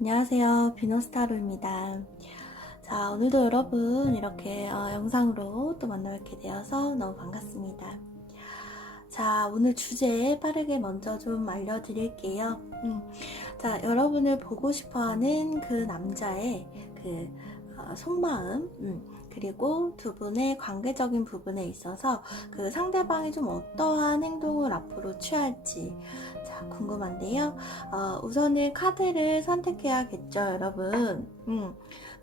안녕하세요. 비너스타로입니다. 자, 오늘도 여러분 이렇게 영상으로 또 만나뵙게 되어서 너무 반갑습니다. 자, 오늘 주제 빠르게 먼저 좀 알려드릴게요. 자, 여러분을 보고 싶어하는 그 남자의 그 속마음, 그리고 두 분의 관계적인 부분에 있어서 그 상대방이 좀 어떠한 행동을 앞으로 취할지 궁금한데요. 우선은 카드를 선택해야겠죠, 여러분.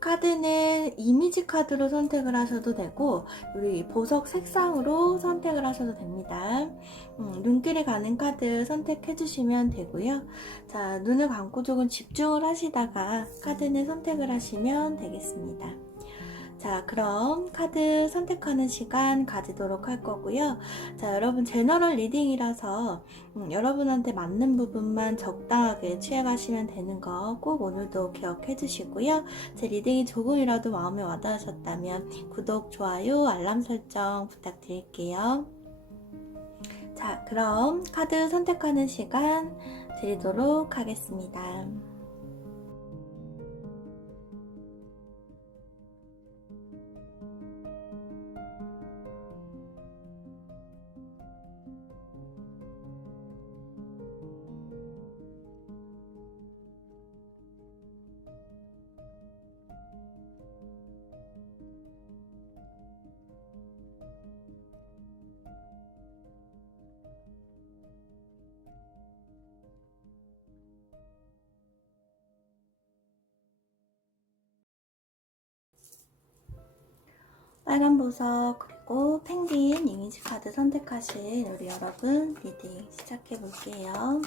카드는 이미지 카드로 선택을 하셔도 되고, 우리 보석 색상으로 선택을 하셔도 됩니다. 눈길이 가는 카드 선택해 주시면 되고요. 자, 눈을 감고 조금 집중을 하시다가 카드는 선택을 하시면 되겠습니다. 자, 그럼 카드 선택하는 시간 가지도록 할 거고요. 자, 여러분 제너럴 리딩이라서 여러분한테 맞는 부분만 적당하게 취해가시면 되는 거 꼭 오늘도 기억해 주시고요. 제 리딩이 조금이라도 마음에 와닿으셨다면 구독, 좋아요, 알람 설정 부탁드릴게요. 자, 그럼 카드 선택하는 시간 드리도록 하겠습니다. 빨간 보석 그리고 펭귄 이미지 카드 선택하신 우리 여러분 리딩 시작해 볼게요.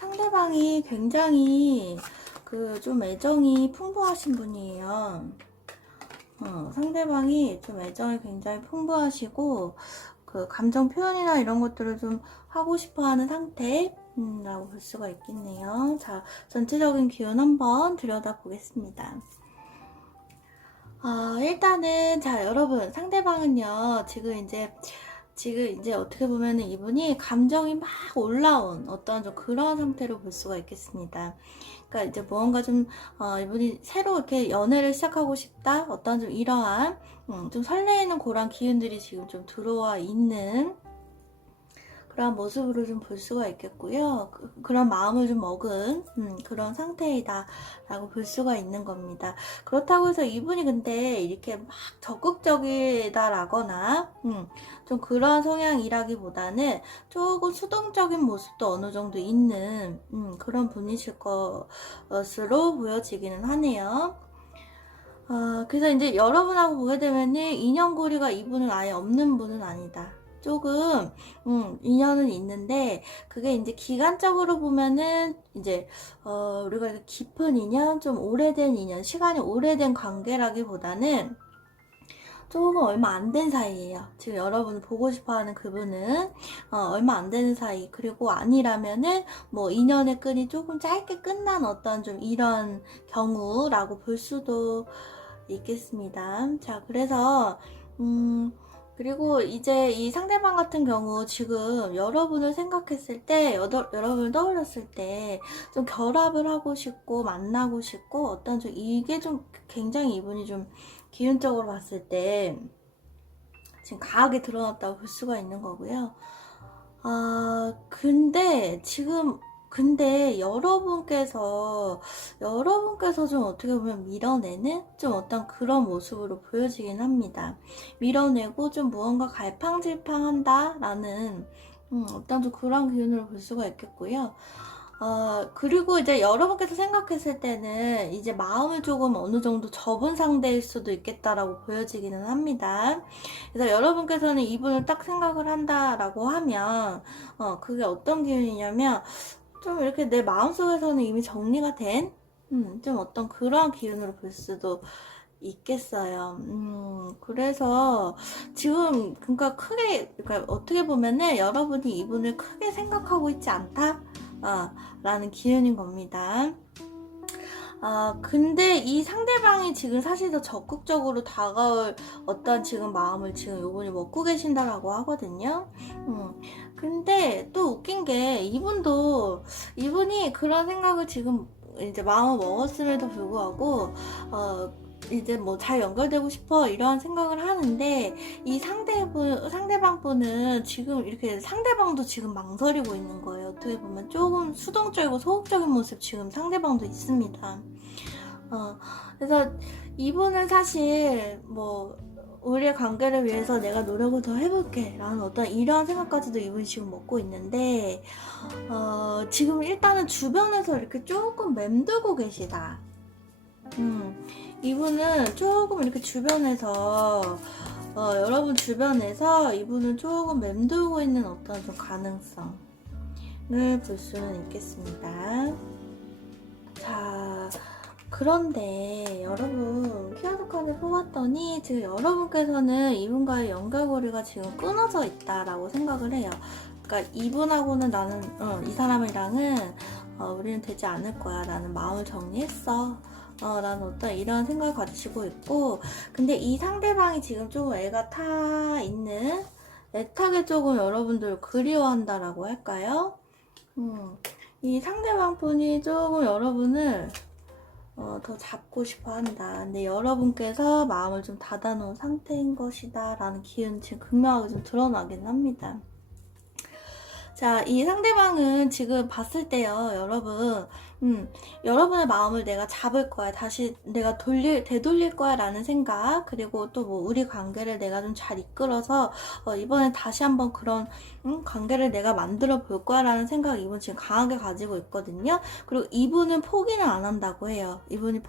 상대방이 굉장히 좀 애정이 풍부하신 분이에요. 상대방이 좀 애정이 굉장히 풍부하시고 그 감정 표현이나 이런 것들을 좀 하고 싶어 하는 상태 라고 볼 수가 있겠네요. 자, 전체적인 기운 한번 들여다보겠습니다. 일단은 자, 여러분 상대방은요 지금 이제 어떻게 보면은 이분이 감정이 막 올라온 어떤 좀 그런 상태로 볼 수가 있겠습니다. 그러니까 이제 무언가 좀 이분이 새로 이렇게 연애를 시작하고 싶다 어떤 좀 이러한 좀 설레이는 그런 기운들이 지금 좀 들어와 있는 그런 모습으로 좀 볼 수가 있겠고요. 그런 마음을 좀 먹은 그런 상태이다 라고 볼 수가 있는 겁니다. 그렇다고 해서 이분이 근데 이렇게 막 적극적이다라거나 좀 그런 성향이라기보다는 조금 수동적인 모습도 어느 정도 있는 그런 분이실 것으로 보여지기는 하네요. 그래서 이제 여러분하고 보게 되면은 인연고리가 이분은 아예 없는 분은 아니다. 조금 인연은 있는데 그게 이제 기간적으로 보면은 이제 우리가 깊은 인연, 좀 오래된 인연, 시간이 오래된 관계라기보다는 조금 얼마 안 된 사이예요. 지금 여러분 보고 싶어하는 그분은 얼마 안 되는 사이. 그리고 아니라면은 뭐 인연의 끈이 조금 짧게 끝난 어떤 좀 이런 경우라고 볼 수도 있겠습니다. 자, 그래서 그리고 이제 이 상대방 같은 경우 지금 여러분을 생각했을 때, 여러분을 떠올렸을 때 좀 결합을 하고 싶고 만나고 싶고 어떤 좀 이게 좀 굉장히 이분이 좀 기운적으로 봤을 때 지금 강하게 드러났다고 볼 수가 있는 거고요. 근데 여러분께서 좀 어떻게 보면 밀어내는 좀 어떤 그런 모습으로 보여지긴 합니다. 밀어내고 좀 무언가 갈팡질팡 한다라는 어떤 좀 그런 기운으로 볼 수가 있겠고요. 그리고 이제 여러분께서 생각했을 때는 이제 마음을 조금 어느 정도 접은 상대일 수도 있겠다라고 보여지기는 합니다. 그래서 여러분께서는 이분을 딱 생각을 한다라고 하면, 그게 어떤 기운이냐면, 좀 이렇게 내 마음속에서는 이미 정리가 된, 좀 어떤 그런 기운으로 볼 수도 있겠어요. 그래서 지금, 그러니까 어떻게 보면은 여러분이 이분을 크게 생각하고 있지 않다? 라는 기운인 겁니다. 근데 이 상대방이 지금 사실 더 적극적으로 다가올 어떤 지금 마음을 지금 요분이 먹고 계신다라고 하거든요. 근데 또 웃긴 게 이분이 그런 생각을 지금 이제 마음을 먹었음에도 불구하고 이제 뭐 잘 연결되고 싶어 이런 생각을 하는데 이 상대방 분은 지금 이렇게 상대방도 지금 망설이고 있는 거예요. 어떻게 보면 조금 수동적이고 소극적인 모습 지금 상대방도 있습니다. 그래서 이분은 사실 뭐 우리의 관계를 위해서 내가 노력을 더 해볼게 라는 어떤 이런 생각까지도 이분이 지금 먹고 있는데 지금 일단은 주변에서 이렇게 조금 맴돌고 계시다. 이분은 조금 이렇게 주변에서 여러분 주변에서 이분은 조금 맴돌고 있는 어떤 좀 가능성을 볼 수는 있겠습니다. 자, 그런데 여러분 키워드 카드 뽑았더니 지금 여러분께서는 이분과의 연결고리가 지금 끊어져 있다라고 생각을 해요. 그러니까 이분하고는 나는 이 사람이랑은 우리는 되지 않을 거야. 나는 마음을 정리했어. 라는 어떤 이런 생각을 가지시고 있고, 근데 이 상대방이 지금 좀 애가 타 있는 애타게 조금 여러분들 그리워한다라고 할까요? 이 상대방 분이 조금 여러분을 더 잡고 싶어 한다. 근데 여러분께서 마음을 좀 닫아놓은 상태인 것이다 라는 기운이 지금 극명하게 좀 드러나긴 합니다. 자, 이 상대방은 지금 봤을 때요, 여러분, 여러분의 마음을 내가 잡을 거야. 다시 내가 되돌릴 거야 라는 생각, 그리고 또 뭐 우리 관계를 내가 좀 잘 이끌어서 이번엔 다시 한번 그런 관계를 내가 만들어 볼 거야 라는 생각 이분 지금 강하게 가지고 있거든요. 그리고 이분은 포기는 안 한다고 해요. 이분이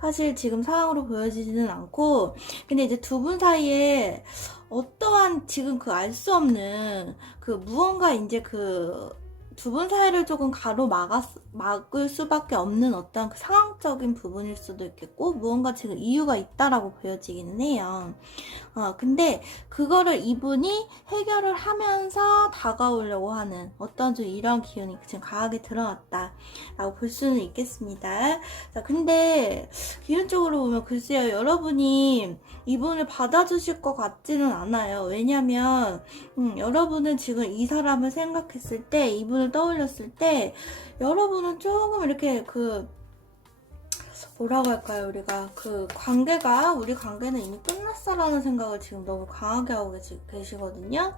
사실 지금 상황으로 보여지지는 않고, 근데 이제 두 분 사이에 어떠한 지금 그 알 수 없는 그 무언가 이제 그 두 분 사이를 조금 막을 수밖에 없는 어떤 그 상황적인 부분일 수도 있겠고, 무언가 지금 이유가 있다라고 보여지기는 해요. 근데 그거를 이분이 해결을 하면서 다가오려고 하는 어떤 좀 이런 기운이 지금 강하게 드러났다라고 볼 수는 있겠습니다. 자, 근데 기운적으로 보면 글쎄요, 여러분이 이분을 받아주실 것 같지는 않아요. 왜냐면 여러분은 지금 이 사람을 생각했을 때, 이분을 떠올렸을 때 여러분은 조금 이렇게 뭐라고 할까요? 우리가 우리 관계는 이미 끝났어라는 생각을 지금 너무 강하게 하고 계시거든요.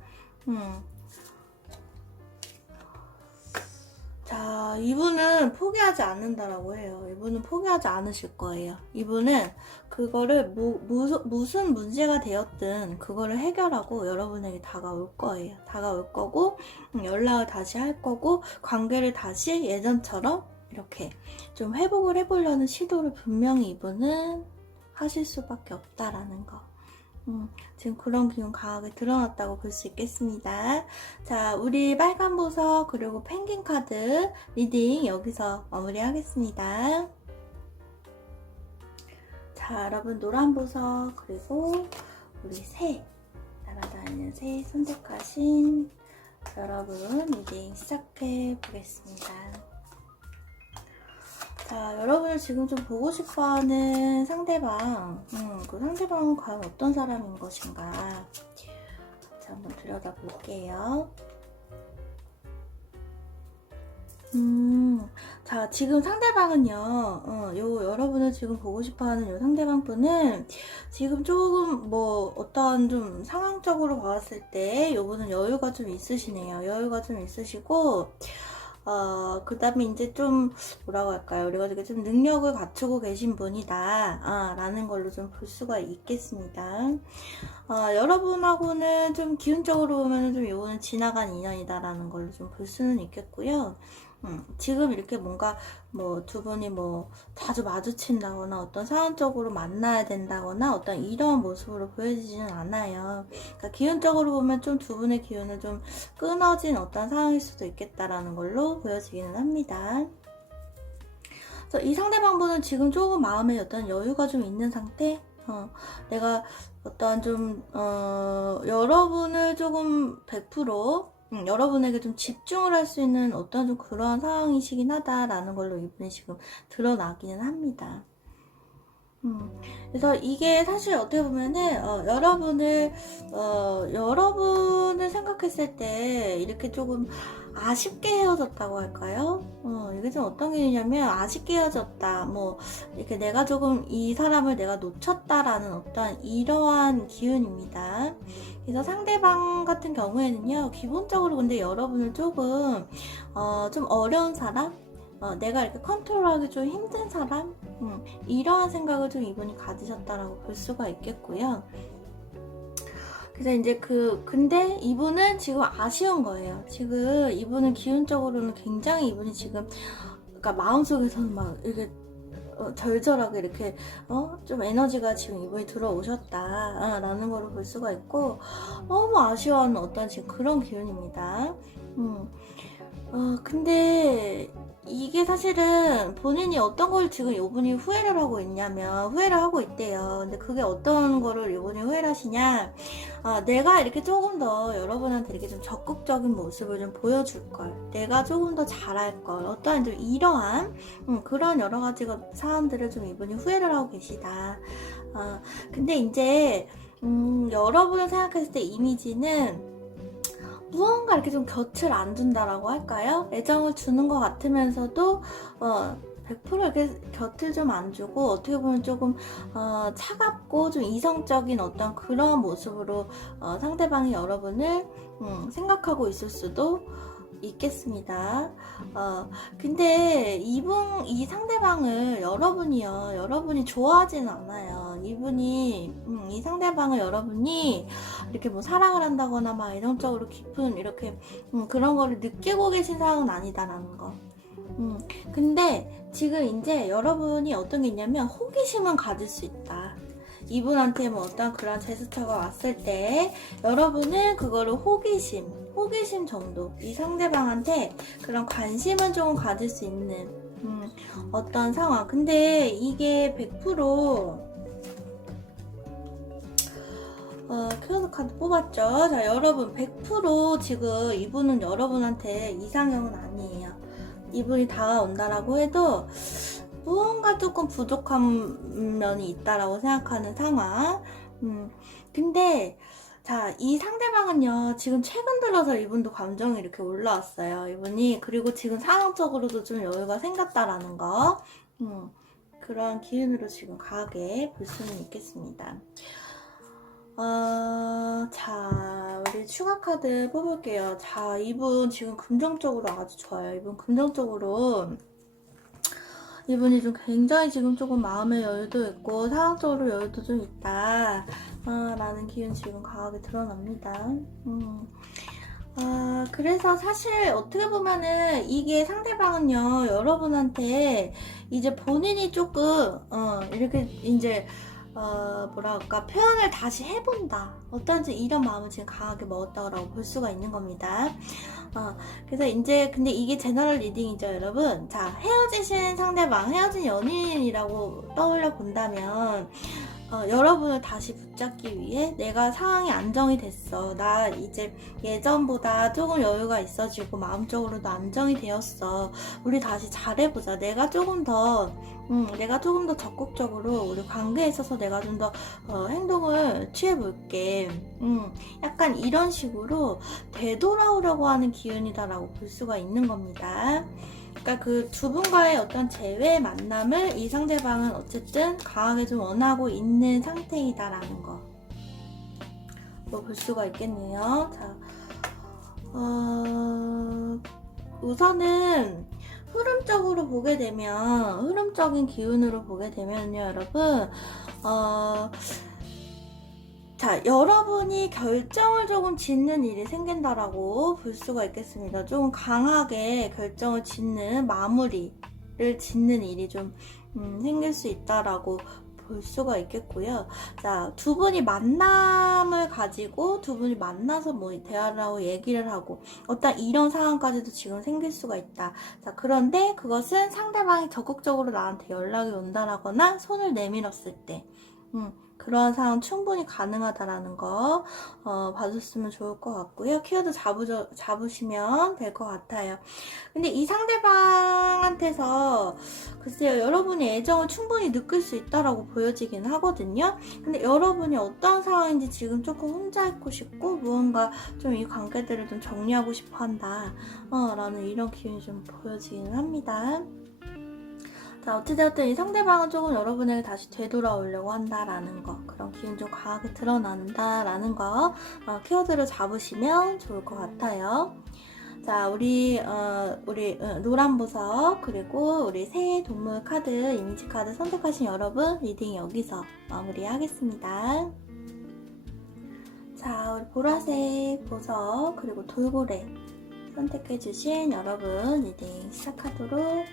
자, 이분은 포기하지 않는다라고 해요. 이분은 포기하지 않으실 거예요. 이분은 그거를 무슨 문제가 되었든 그거를 해결하고 여러분에게 다가올 거예요. 다가올 거고, 연락을 다시 할 거고, 관계를 다시 예전처럼 이렇게 좀 회복을 해보려는 시도를 분명히 이분은 하실 수밖에 없다라는 거. 지금 그런 기운 강하게 드러났다고 볼 수 있겠습니다. 자, 우리 빨간 보석 그리고 펭귄 카드 리딩 여기서 마무리하겠습니다. 자, 여러분 노란 보석 그리고 우리 새, 날아다니는 새 선택하신 여러분 리딩 시작해 보겠습니다. 자, 여러분을 지금 좀 보고 싶어하는 상대방, 그 상대방은 과연 어떤 사람인 것인가? 같이 한번 들여다볼게요. 자, 지금 상대방은요, 여러분을 지금 보고 싶어하는 요 상대방 분은 지금 조금 뭐 어떤 좀 상황적으로 봤을 때 요분은 여유가 좀 있으시네요. 여유가 좀 있으시고, 그 다음에 이제 좀, 뭐라고 할까요? 우리가 되게 좀 능력을 갖추고 계신 분이다. 라는 걸로 좀 볼 수가 있겠습니다. 여러분하고는 좀 기운적으로 보면 좀 요거는 지나간 인연이다라는 걸로 좀 볼 수는 있겠고요. 지금 이렇게 뭔가 뭐 두 분이 뭐 자주 마주친다거나 어떤 상황적으로 만나야 된다거나 어떤 이런 모습으로 보여지지는 않아요. 그러니까 기운적으로 보면 좀 두 분의 기운은 좀 끊어진 어떤 상황일 수도 있겠다라는 걸로 보여지기는 합니다. 그래서 이 상대방 분은 지금 조금 마음에 어떤 여유가 좀 있는 상태? 내가 어떤 좀 여러분을 조금 100% 여러분에게 좀 집중을 할 수 있는 어떤 좀 그러한 상황이시긴 하다라는 걸로 이분이 지금 드러나기는 합니다. 그래서 이게 사실 어떻게 보면은 여러분을 생각했을 때 이렇게 조금 아쉽게 헤어졌다고 할까요? 이게 좀 어떤 게 있냐면 아쉽게 헤어졌다, 뭐 이렇게 내가 조금 이 사람을 내가 놓쳤다라는 어떤 이러한 기운입니다. 그래서 상대방 같은 경우에는요, 기본적으로 근데 여러분을 조금 좀 어려운 사람, 내가 이렇게 컨트롤하기 좀 힘든 사람, 이러한 생각을 좀 이분이 가지셨다라고 볼 수가 있겠고요. 그래서 이제 근데 이분은 지금 아쉬운 거예요. 지금 이분은 기운적으로는 굉장히 이분이 지금, 그러니까 마음속에서는 막 이렇게 절절하게 이렇게 좀 에너지가 지금 이분이 들어오셨다라는 거를 볼 수가 있고, 너무 아쉬워하는 어떤 지금 그런 기운입니다. 근데 이게 사실은 본인이 어떤 걸 지금 이분이 후회를 하고 있냐면, 후회를 하고 있대요. 근데 그게 어떤 거를 이분이 후회를 하시냐, 내가 이렇게 조금 더 여러분한테 이렇게 좀 적극적인 모습을 좀 보여줄 걸, 내가 조금 더 잘할 걸, 어떠한 좀 이러한 그런 여러 가지 사안들을 좀 이분이 후회를 하고 계시다. 근데 이제 여러분을 생각했을 때 이미지는 무언가 이렇게 좀 곁을 안 둔다라고 할까요? 애정을 주는 것 같으면서도 100% 이렇게 곁을 좀 안 주고, 어떻게 보면 조금 차갑고 좀 이성적인 어떤 그런 모습으로 상대방이 여러분을 생각하고 있을 수도 있겠습니다. 근데 이 상대방을 여러분이 좋아하지는 않아요. 이 상대방을 여러분이 이렇게 뭐 사랑을 한다거나 막 이성적으로 깊은 이렇게 그런 거를 느끼고 계신 상황은 아니다라는 거. 근데 지금 이제 여러분이 어떤 게 있냐면, 호기심은 가질 수 있다. 이분한테 뭐 어떤 그런 제스처가 왔을 때 여러분은 그거를 호기심 정도, 이 상대방한테 그런 관심은 조금 가질 수 있는 어떤 상황. 근데 이게 100% 큐어드 카드 뽑았죠. 자, 여러분 100% 지금 이분은 여러분한테 이상형은 아니에요. 이분이 다가온다라고 해도 무언가 조금 부족한 면이 있다라고 생각하는 상황. 근데 자, 이 상대방은요, 지금 최근 들어서 이분도 감정이 이렇게 올라왔어요, 이분이. 그리고 지금 상황적으로도 좀 여유가 생겼다라는 거. 그런 기운으로 지금 강하게 볼 수는 있겠습니다. 자, 우리 추가 카드 뽑을게요. 자, 이분 지금 금전적으로 아주 좋아요. 이분 금전적으로, 이분이 좀 굉장히 지금 조금 마음의 여유도 있고 상황적으로 여유도 좀 있다 라는 기운 지금 강하게 드러납니다. 그래서 사실 어떻게 보면은 이게 상대방은요, 여러분한테 이제 본인이 조금 이렇게 이제 뭐랄까, 표현을 다시 해본다, 어떤지 이런 마음을 지금 강하게 먹었다고 볼 수가 있는 겁니다. 그래서 이제 근데 이게 제너럴 리딩이죠, 여러분. 자, 헤어지신 상대방, 헤어진 연인이라고 떠올려 본다면, 여러분을 다시 붙잡기 위해 내가 상황이 안정이 됐어, 나 이제 예전보다 조금 여유가 있어지고 마음적으로도 안정이 되었어, 우리 다시 잘해보자, 내가 조금 더 적극적으로 우리 관계에 있어서 내가 좀 더 행동을 취해볼게, 약간 이런 식으로 되돌아오려고 하는 기운이다라고 볼 수가 있는 겁니다. 그러니까 그 두 분과의 어떤 재회 만남을 이 상대방은 어쨌든 강하게 좀 원하고 있는 상태이다라는 거 볼 수가 있겠네요. 자, 우선은 흐름적인 기운으로 보게 되면요, 여러분, 자, 여러분이 결정을 조금 짓는 일이 생긴다라고 볼 수가 있겠습니다. 좀 강하게 결정을 짓는, 마무리를 짓는 일이 좀 생길 수 있다라고 볼 수가 있겠고요. 자, 두 분이 만남을 가지고 두 분이 만나서 뭐 대화를 하고 얘기를 하고 어떤 이런 상황까지도 지금 생길 수가 있다. 자, 그런데 그것은 상대방이 적극적으로 나한테 연락이 온다라거나 손을 내밀었을 때, 그러한 상황 충분히 가능하다라는 거 봐줬으면 좋을 것 같고요. 키워드 잡으시면 될 것 같아요. 근데 이 상대방한테서 글쎄요, 여러분이 애정을 충분히 느낄 수 있다라고 보여지긴 하거든요. 근데 여러분이 어떤 상황인지 지금 조금 혼자 있고 싶고 무언가 좀 이 관계들을 좀 정리하고 싶어 한다 라는 이런 기운이 좀 보여지긴 합니다. 자, 어찌되었든 이 상대방은 조금 여러분에게 다시 되돌아오려고 한다라는 거, 그런 기운 좀 강하게 드러난다라는 거 키워드를 잡으시면 좋을 것 같아요. 자, 우리 노란 보석 그리고 우리 새 동물 카드, 이미지 카드 선택하신 여러분 리딩 여기서 마무리하겠습니다. 자, 우리 보라색 보석 그리고 돌고래 선택해주신 여러분 리딩 시작하도록 하겠습니다.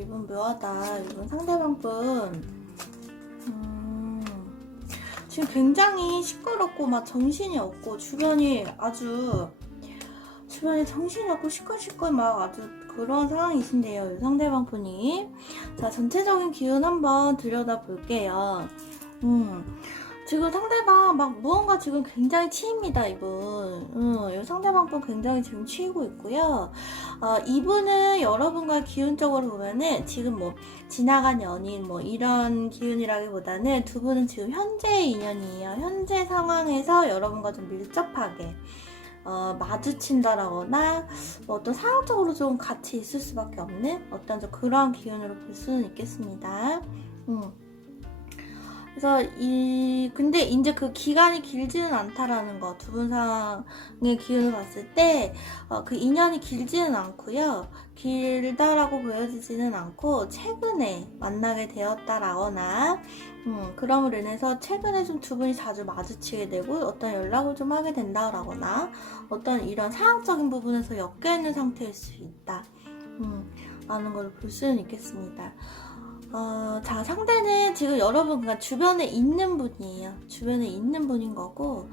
이분 묘하다. 이분 상대방 분 지금 굉장히 시끄럽고 막 정신이 없고 주변이 정신이 없고 시끌시끌 막 아주 그런 상황이신데요. 이 상대방 분이. 자, 전체적인 기운 한번 들여다볼게요. 지금 상대방 막 무언가 지금 굉장히 치입니다, 이분. 이 상대방 분 굉장히 지금 치이고 있고요. 이분은 여러분과 기운적으로 보면은 지금 뭐 지나간 연인 뭐 이런 기운이라기보다는 두 분은 지금 현재의 인연이에요. 현재 상황에서 여러분과 좀 밀접하게 마주친다라거나 뭐 어떤 상황적으로 좀 같이 있을 수밖에 없는 어떤 좀 그런 기운으로 볼 수는 있겠습니다. 그래서 근데 이제 그 기간이 길지는 않다라는 거, 두 분 상의 기운을 봤을 때 그 인연이 길지는 않고요. 길다라고 보여지지는 않고 최근에 만나게 되었다라거나 그럼으로 인해서 최근에 좀 두 분이 자주 마주치게 되고 어떤 연락을 좀 하게 된다라거나 어떤 이런 상황적인 부분에서 엮여있는 상태일 수 있다 라는 걸 볼 수는 있겠습니다. 자, 상대는 지금 여러분 그냥 주변에 있는 분이에요. 주변에 있는 분인 거고,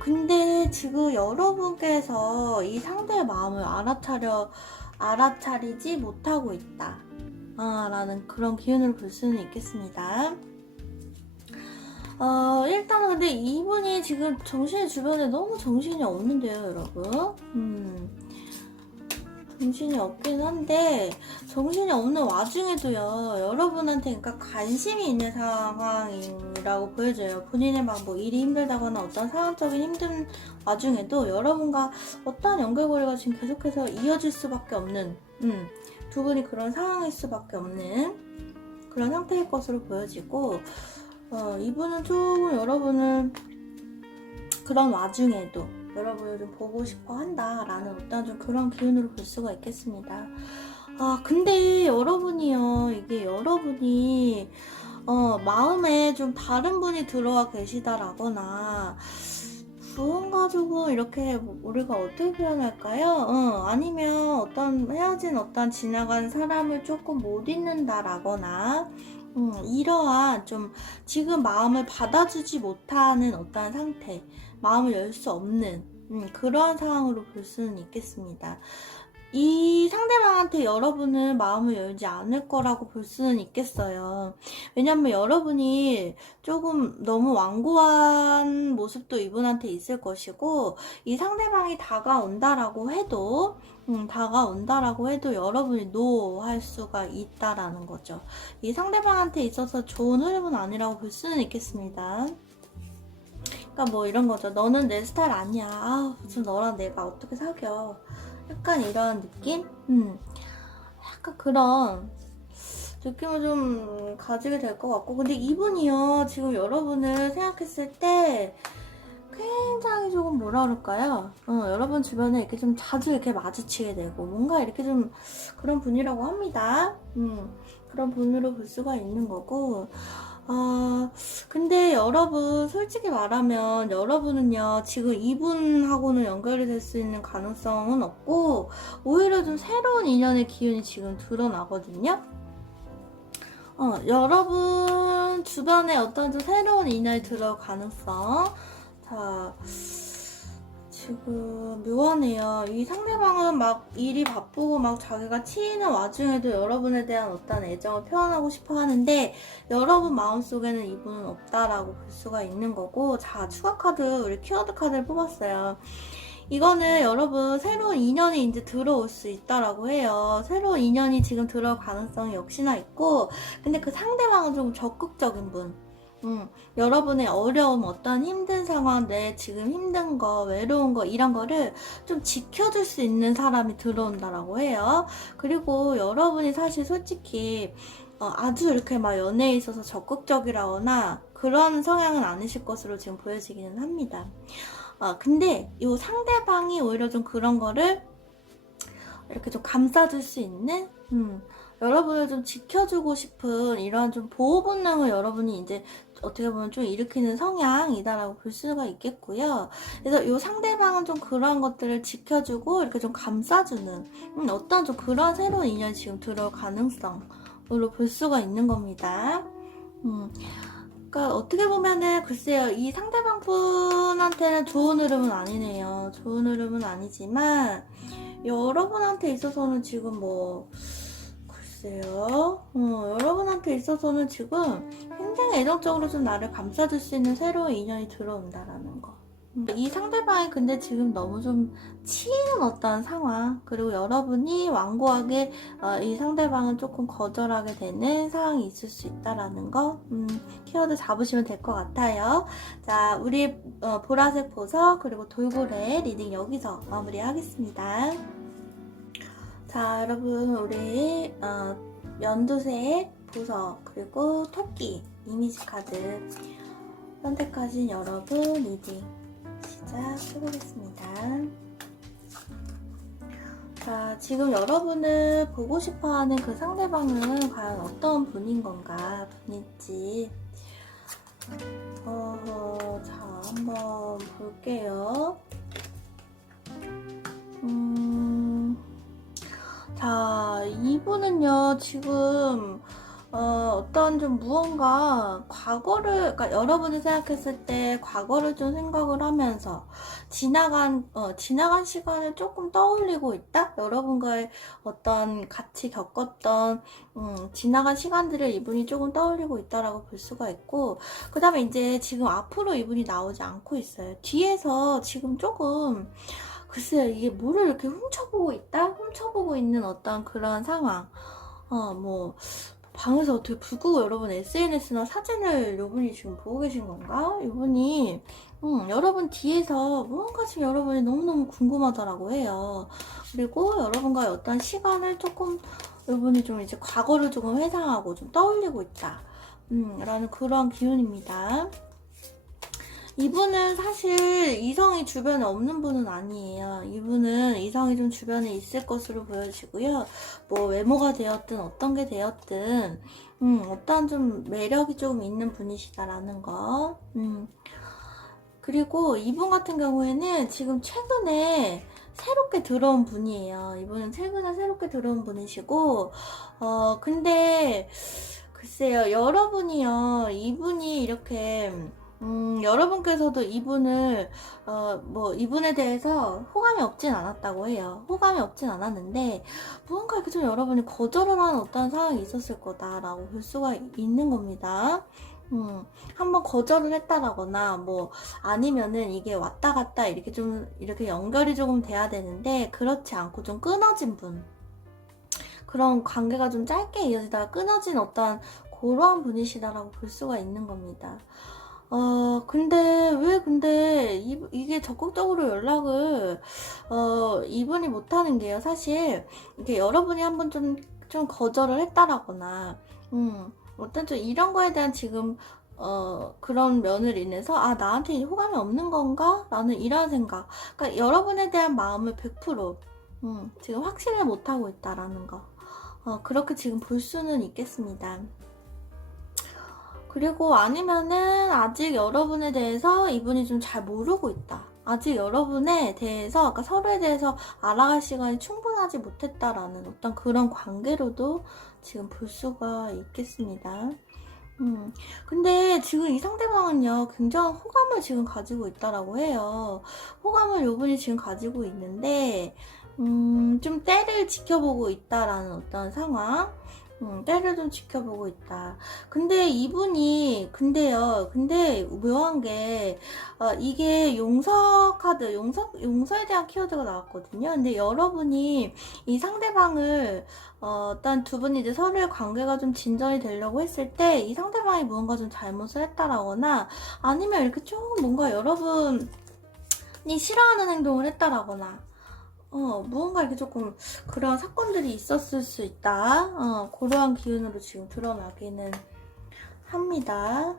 근데 지금 여러분께서 이 상대의 마음을 알아차리지 못하고 있다. 라는 그런 기운을 볼 수는 있겠습니다. 일단은 근데 이분이 지금 주변에 너무 정신이 없는데요, 여러분. 정신이 없긴 한데 정신이 없는 와중에도요 여러분한테 그러니까 관심이 있는 상황이라고 보여져요. 본인의 막 뭐 일이 힘들다거나 어떤 상황적인 힘든 와중에도 여러분과 어떠한 연결고리가 지금 계속해서 이어질 수밖에 없는 두 분이 그런 상황일 수밖에 없는 그런 상태일 것으로 보여지고 이분은 조금 여러분을 그런 와중에도 여러분을 좀 보고 싶어 한다라는 어떤 좀 그런 기운으로 볼 수가 있겠습니다. 근데 여러분이요, 이게 여러분이 마음에 좀 다른 분이 들어와 계시다라거나 무언가 조금 이렇게 우리가 어떻게 표현할까요? 아니면 어떤 헤어진 어떤 지나간 사람을 조금 못 잊는다라거나 이러한 좀 지금 마음을 받아주지 못하는 어떤 상태, 마음을 열 수 없는 그런 상황으로 볼 수는 있겠습니다. 이 상대방한테 여러분은 마음을 열지 않을 거라고 볼 수는 있겠어요. 왜냐면 여러분이 조금 너무 완고한 모습도 이분한테 있을 것이고 이 상대방이 다가온다라고 해도 여러분이 노 할 수가 있다라는 거죠. 이 상대방한테 있어서 좋은 흐름은 아니라고 볼 수는 있겠습니다. 그러니까 뭐 이런 거죠. 너는 내 스타일 아니야. 무슨 너랑 내가 어떻게 사겨. 약간 이런 느낌? 약간 그런 느낌을 좀 가지게 될 것 같고 근데 이분이요 지금 여러분을 생각했을 때 굉장히 조금 뭐라 그럴까요? 여러분 주변에 이렇게 좀 자주 이렇게 마주치게 되고 뭔가 이렇게 좀 그런 분이라고 합니다. 그런 분으로 볼 수가 있는 거고 근데 여러분 솔직히 말하면 여러분은요 지금 이분하고는 연결이 될 수 있는 가능성은 없고 오히려 좀 새로운 인연의 기운이 지금 드러나거든요. 여러분 주변에 어떤 좀 새로운 인연이 들어올 가능성. 자, 지금 묘하네요. 이 상대방은 막 일이 바쁘고 막 자기가 치이는 와중에도 여러분에 대한 어떤 애정을 표현하고 싶어 하는데 여러분 마음속에는 이분은 없다라고 볼 수가 있는 거고, 자, 추가 카드, 우리 키워드 카드를 뽑았어요. 이거는 여러분 새로운 인연이 이제 들어올 수 있다라고 해요. 새로운 인연이 지금 들어올 가능성이 역시나 있고, 근데 그 상대방은 좀 적극적인 분. 여러분의 어려움, 어떤 힘든 상황, 내 지금 힘든 거, 외로운 거, 이런 거를 좀 지켜줄 수 있는 사람이 들어온다라고 해요. 그리고 여러분이 사실 솔직히 아주 이렇게 막 연애에 있어서 적극적이라거나 그런 성향은 아니실 것으로 지금 보여지기는 합니다. 근데 이 상대방이 오히려 좀 그런 거를 이렇게 좀 감싸줄 수 있는, 여러분을 좀 지켜주고 싶은 이러한 좀 보호 본능을 여러분이 이제 어떻게 보면 좀 일으키는 성향이다라고 볼 수가 있겠고요. 그래서 이 상대방은 좀 그런 것들을 지켜주고 이렇게 좀 감싸주는 어떤 좀 그런 새로운 인연이 지금 들어올 가능성으로 볼 수가 있는 겁니다. 그러니까 어떻게 보면은 글쎄요, 이 상대방 분한테는 좋은 흐름은 아니네요. 좋은 흐름은 아니지만 여러분한테 있어서는 지금 뭐 글쎄요, 여러분한테 있어서는 지금 굉장히 애정적으로 좀 나를 감싸줄 수 있는 새로운 인연이 들어온다라는 거. 이 상대방이 근데 지금 너무 좀 치이는 어떤 상황, 그리고 여러분이 완고하게 이 상대방은 조금 거절하게 되는 상황이 있을 수 있다라는 거, 키워드 잡으시면 될 것 같아요. 자, 우리 보라색 보석 그리고 돌고래 리딩 여기서 마무리하겠습니다. 자, 여러분, 우리 연두색 보석 그리고 토끼 이미지 카드 선택하신 여러분 리딩 시작해보겠습니다. 자, 지금 여러분을 보고 싶어하는 그 상대방은 과연 어떤 분인 건가, 분일지. 자, 한번 볼게요. 자, 이분은요, 지금 어떤 좀 무언가 과거를, 그러니까 여러분이 생각했을 때 과거를 좀 생각을 하면서 지나간 시간을 조금 떠올리고 있다? 여러분과의 어떤 같이 겪었던 지나간 시간들을 이분이 조금 떠올리고 있다라고 볼 수가 있고, 그 다음에 이제 지금 앞으로 이분이 나오지 않고 있어요. 뒤에서 지금 조금 글쎄요, 이게 뭐를 이렇게 훔쳐보고 있다? 훔쳐보고 있는 어떤 그런 상황. 뭐 방에서 어떻게 불 끄고 여러분 SNS나 사진을 이분이 지금 보고 계신 건가? 이분이 여러분 뒤에서 무언가 지금 여러분이 너무너무 궁금하더라고 해요. 그리고 여러분과의 어떤 시간을 조금 이분이 좀 이제 과거를 조금 회상하고 좀 떠올리고 있다. 라는 그런 기운입니다. 이분은 사실 이성이 주변에 없는 분은 아니에요. 이분은 이성이 좀 주변에 있을 것으로 보여지고요. 뭐 외모가 되었든 어떤 게 되었든 어떤 좀 매력이 조금 있는 분이시다라는 거. 그리고 이분 같은 경우에는 지금 최근에 새롭게 들어온 분이에요. 이분은 최근에 새롭게 들어온 분이시고 근데 글쎄요, 여러분이요, 이분이 이렇게 여러분께서도 이분을 이분에 대해서 호감이 없진 않았다고 해요. 호감이 없진 않았는데 무언가 이렇게 좀 여러분이 거절을 하는 어떤 상황이 있었을 거다라고 볼 수가 있는 겁니다. 한번 거절을 했다라거나 뭐 아니면은 이게 왔다 갔다 이렇게 좀 이렇게 연결이 조금 돼야 되는데 그렇지 않고 좀 끊어진 분, 그런 관계가 좀 짧게 이어지다가 끊어진 어떤 그러한 분이시다라고 볼 수가 있는 겁니다. 근데 이게 적극적으로 연락을 이분이 못하는 게요, 사실 이게 여러분이 한번 좀 거절을 했다라거나 어떤 좀 이런 거에 대한 지금 그런 면을 인해서 나한테 호감이 없는 건가? 라는 이런 생각, 그러니까 여러분에 대한 마음을 100% 지금 확신을 못하고 있다라는 거, 그렇게 지금 볼 수는 있겠습니다. 그리고 아니면은 아직 여러분에 대해서 이분이 좀 잘 모르고 있다. 아직 여러분에 대해서, 그러니까 서로에 대해서 알아갈 시간이 충분하지 못했다라는 어떤 그런 관계로도 지금 볼 수가 있겠습니다. 근데 지금 이 상대방은요, 굉장한 호감을 지금 가지고 있다라고 해요. 호감을 요분이 지금 가지고 있는데, 좀 때를 지켜보고 있다라는 어떤 상황? 때를 좀 지켜보고 있다. 근데 이분이, 근데 묘한 게, 이게 용서 카드, 용서에 대한 키워드가 나왔거든요. 근데 여러분이 이 상대방을 일단 두 분이 이제 서로의 관계가 좀 진전이 되려고 했을 때 이 상대방이 무언가 좀 잘못을 했다라거나 아니면 이렇게 좀 뭔가 여러분이 싫어하는 행동을 했다라거나 무언가 이렇게 조금 그런 사건들이 있었을 수 있다. 그러한 기운으로 지금 드러나기는 합니다.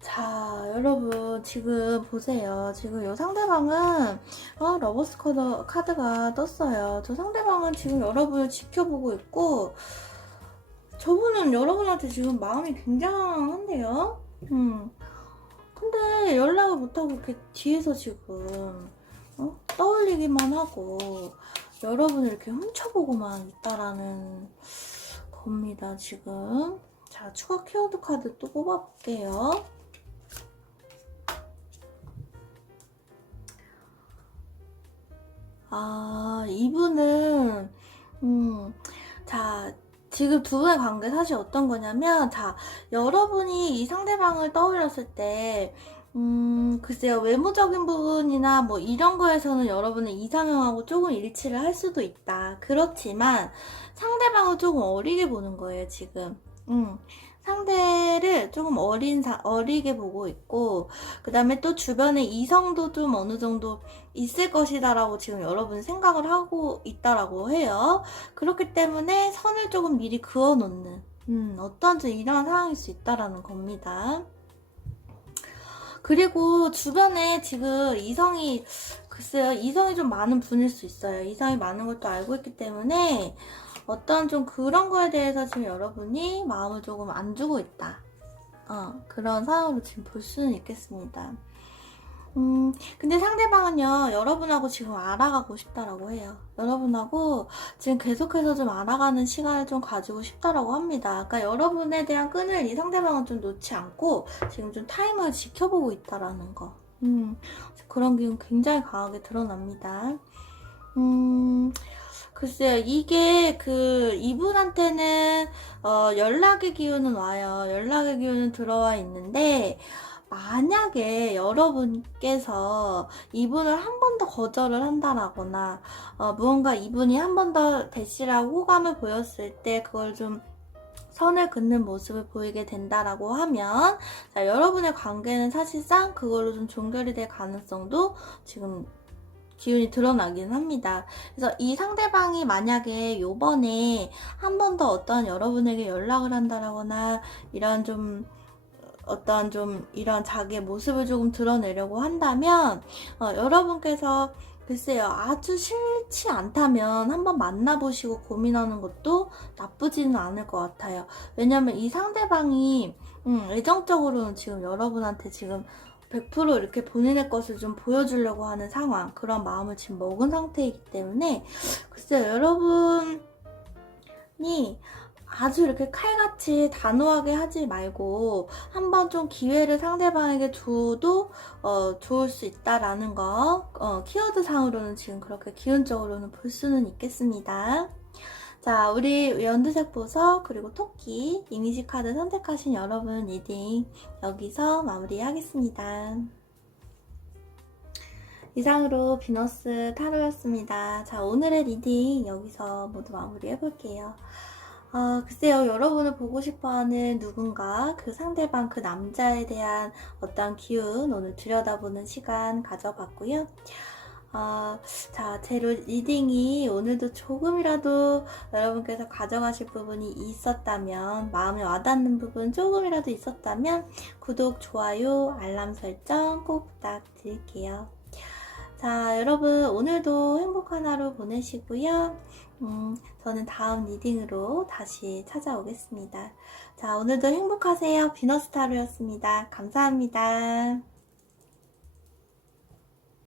자, 여러분 지금 보세요. 지금 이 상대방은 러버스 카드가 떴어요. 저 상대방은 지금 여러분을 지켜보고 있고 저분은 여러분한테 지금 마음이 굉장한데요. 근데 연락을 못하고 이렇게 뒤에서 지금 떠올리기만 하고 여러분을 이렇게 훔쳐보고만 있다라는 겁니다. 지금 자, 추가 키워드 카드 또 뽑아볼게요. 이분은 자, 지금 두 분의 관계 사실 어떤 거냐면, 자, 여러분이 이 상대방을 떠올렸을 때, 글쎄요, 외모적인 부분이나 뭐 이런 거에서는 여러분은 이상형하고 조금 일치를 할 수도 있다. 그렇지만, 상대방을 조금 어리게 보는 거예요, 지금. 상대를 조금 어리게 보고 있고, 그 다음에 또 주변에 이성도 좀 어느 정도 있을 것이다라고 지금 여러분 생각을 하고 있다라고 해요. 그렇기 때문에 선을 조금 미리 그어놓는, 어떤 좀 이런 상황일 수 있다라는 겁니다. 그리고 주변에 지금 글쎄요, 이성이 좀 많은 분일 수 있어요. 이성이 많은 걸 또 알고 있기 때문에, 어떤 좀 그런 거에 대해서 지금 여러분이 마음을 조금 안 주고 있다. 그런 상황으로 지금 볼 수는 있겠습니다. 근데 상대방은요, 여러분하고 지금 알아가고 싶다라고 해요. 여러분하고 지금 계속해서 좀 알아가는 시간을 좀 가지고 싶다라고 합니다. 그러니까 여러분에 대한 끈을 이 상대방은 좀 놓지 않고 지금 좀 타임을 지켜보고 있다라는 거. 그런 기운 굉장히 강하게 드러납니다. 글쎄요, 이게 이분한테는 연락의 기운은 와요. 연락의 기운은 들어와 있는데 만약에 여러분께서 이분을 한 번 더 거절을 한다라거나 무언가 이분이 한 번 더 대시라고 호감을 보였을 때 그걸 좀 선을 긋는 모습을 보이게 된다라고 하면 자, 여러분의 관계는 사실상 그걸로 좀 종결이 될 가능성도 지금 기운이 드러나긴 합니다. 그래서 이 상대방이 만약에 요번에 한 번 더 어떤 여러분에게 연락을 한다라거나 이런 좀 어떤 좀 이런 자기의 모습을 조금 드러내려고 한다면 여러분께서 글쎄요, 아주 싫지 않다면 한번 만나보시고 고민하는 것도 나쁘지는 않을 것 같아요. 왜냐면 이 상대방이 애정적으로는 지금 여러분한테 지금 100% 이렇게 본인의 것을 좀 보여주려고 하는 상황, 그런 마음을 지금 먹은 상태이기 때문에 글쎄요, 여러분이 아주 이렇게 칼같이 단호하게 하지 말고 한번 좀 기회를 상대방에게 줘도 좋을 수 있다라는 거 키워드 상으로는 지금 그렇게 기운적으로는 볼 수는 있겠습니다. 자, 우리 연두색 보석 그리고 토끼 이미지 카드 선택하신 여러분 리딩 여기서 마무리하겠습니다. 이상으로 비너스 타로였습니다. 자, 오늘의 리딩 여기서 모두 마무리해볼게요. 글쎄요, 여러분을 보고 싶어하는 누군가, 그 상대방, 그 남자에 대한 어떤 기운 오늘 들여다보는 시간 가져봤고요. 자, 제 리딩이 오늘도 조금이라도 여러분께서 가져가실 부분이 있었다면, 마음에 와닿는 부분 조금이라도 있었다면, 구독, 좋아요, 알람 설정 꼭 부탁드릴게요. 자, 여러분 오늘도 행복한 하루 보내시고요. 저는 다음 리딩으로 다시 찾아오겠습니다. 자, 오늘도 행복하세요. 비너스 타로였습니다. 감사합니다.